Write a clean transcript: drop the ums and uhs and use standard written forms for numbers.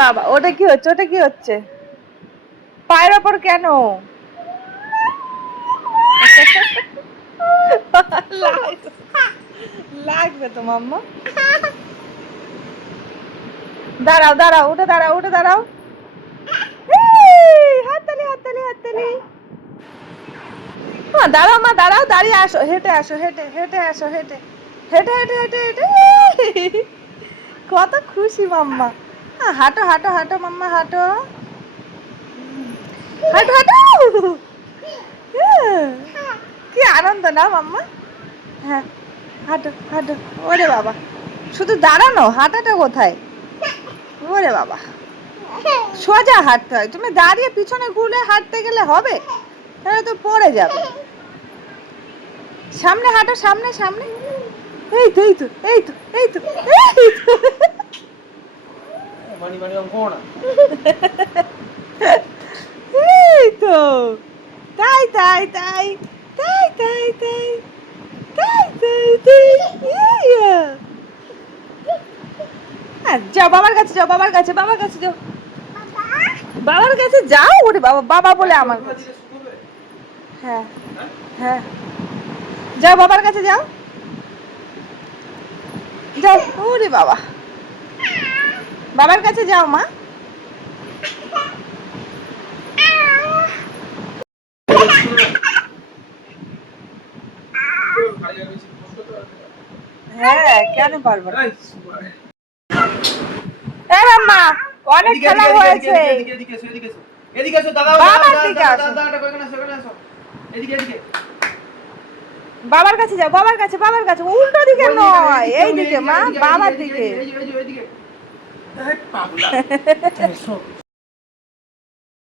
বাবা, ওটা কি হচ্ছে? ওটা কি হচ্ছে? পায়ের ওপর কেন? লাগবে তো মাম্মা। দাঁড়াও দাঁড়াও, উঠে দাঁড়াও, উঠে দাঁড়াও। হাততালি হাততালি হাততালি। দাঁড়াও মা, দাঁড়াও, দাঁড়িয়ে আসো, হেঁটে আসো, হেঁটে হেঁটে আসো, হেঁটে হেঁটে হেঁটে হেঁটে হেঁটে। কত খুশি মাম্মা। হাঁটো হাঁটো হাঁটো মাম্মা, হাঁটো হাঁটো হাঁটো। কি আনন্দ না মাম্মা। হ্যাঁ, হাঁটো হাঁটো। ওরে বাবা, শুধু দাঁড়ানো, হাঁটাটা কোথায়? ওরে বাবা, সোজা হাঁটতে হয়। তুমি দাঁড়িয়ে পিছনে ঘুরে হাঁটতে গেলে হবে? তাহলে তো পড়ে যাবে। সামনে হাঁটো, সামনে সামনে। এই তো এই তো এই তো এই তো এই তো। এই তো, তাই তাই তাই তাই তাই তাই তাই তাই তাই। যাও বাবার কাছে, যাও বাবার কাছে, বাবার কাছে যাও, বাবার কাছে যাও। ওরে বাবা, বাবা বলে আমার কাছে। হ্যাঁ হ্যাঁ, যাও বাবার কাছে যাও, যাও। ওরে বাবা, বাবার কাছে যাও মা। হ্যাঁ, কেন পারবো না? হ্যাঁ মাম্মা, অনেক খেলা হয়েছে। বাবার দিকে আসো, বাবার কাছে যাও, বাবার কাছে, বাবার কাছে। উল্টো দিকে নয়, এই দিকে মা, বাবার দিকে।